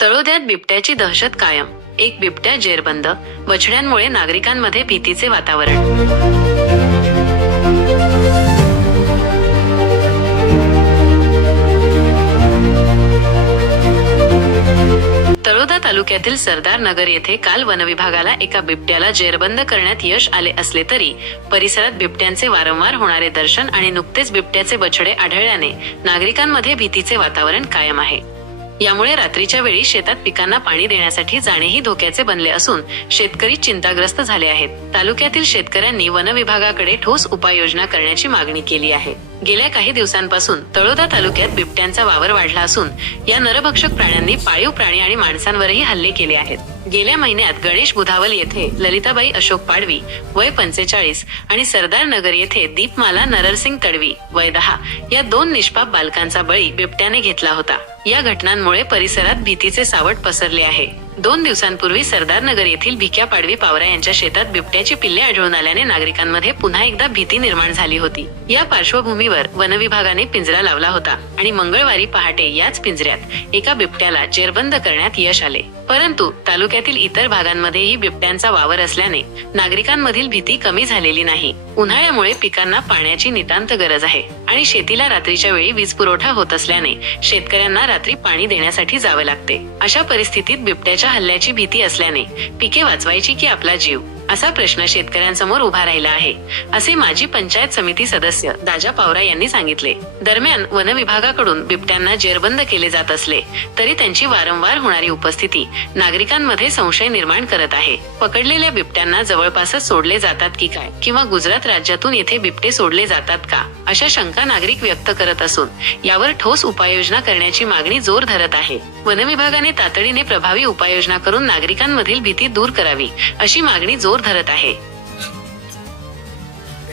तळोद्यात बिबट्याची दहशत कायम. एक बिबट्या जेरबंद. बछड्यांमुळे नागरिकांमध्ये भीतीचे वातावरण. तळोदा तालुक्यातील सरदार नगर येथे काल वनविभागाला एका बिबट्याला जेरबंद करण्यात यश आले असले तरी परिसरात बिबट्यांचे वारंवार होणारे दर्शन आणि नुकतेच बिबट्याचे बछडे आढळल्याने नागरिकांमध्ये भीतीचे वातावरण कायम आहे. यामुळे रात्रीच्या वेळी शेतात पिकांना पाणी देण्यासाठी जाणेही धोक्याचे बनले असून शेतकरी चिंताग्रस्त झाले आहेत. तालुक्यातील शेतकऱ्यांनी वन विभागाकडे ठोस उपाययोजना करण्याची मागणी केली आहे. गेल्या काही दिवसांपासून तळोदा तालुक्यात बिबट्यांचा वावर वाढला असून या नरभक्षक प्राण्यांनी पाळीव प्राणी आणि माणसांवरही हल्ले केले आहेत. गेल्या महिन्यात गणेश बुधावल येथे ललिताबाई अशोक पाडवी वय पंचेचाळीस आणि सरदार नगर येथे दीपमाला नररसिंग तडवी वय दहा या दोन निष्पाप बालकांचा बळी बिबट्याने घेतला होता. या घटनांमुळे परिसरात भीतीचे सावट पसरले आहे. दोन दिवसांपूर्वी सरदारनगर येथील भिक्या पाडवी पावरा यांच्या शेतात बिबट्याची पिल्ले आढळून आल्याने नागरिकांमध्ये पुन्हा एकदा भीती निर्माण झाली होती. या पार्श्वभूमीवर वनविभागाने पिंजरा लावला होता आणि मंगळवारी पहाटे याच पिंजऱ्यात एका बिबट्याला जेरबंद करण्यात यश आले. परंतु तालुक्यातील इतर भागांमध्येही बिबट्यांचा वावर असल्याने नागरिकांमधील भीती कमी झालेली नाही. उन्हाळ्यामुळे पिकांना पाण्याची नितांत गरज आहे. आणि शेतीला रात्रीच्या वेळी वीज पुरवठा होत असल्याने शेतकऱ्यांना रात्री पाणी देण्यासाठी जावे लागते. अशा परिस्थितीत बिबट्याच्या हल्ल्याची भीती असल्याने पिके वाचवायची की आपला जीव? असा प्रश्न शेतकऱ्यांसमोर उभा राहिला आहे असे माजी पंचायत समिती सदस्य दाजा पावरा यांनी सांगितले. दरम्यान वन विभागाकडून बिबट्यांना जेरबंद केले जात असले तरी त्यांची वारंवार होणारी उपस्थिती नागरिकांमध्ये संशय निर्माण करत आहे. पकडलेल्या बिबट्यांना जवळपासच सोडले जातात की काय? किंवा गुजरात राज्यातून येथे बिबटे सोडले जातात का? अशा शंका नागरिक व्यक्त करत असून यावर ठोस उपाययोजना करण्याची मागणी जोर धरत आहे. वन विभागाने तातडीने प्रभावी उपाययोजना करून नागरिकांमधील भीती दूर करावी अशी मागणी जोर धरत आहे.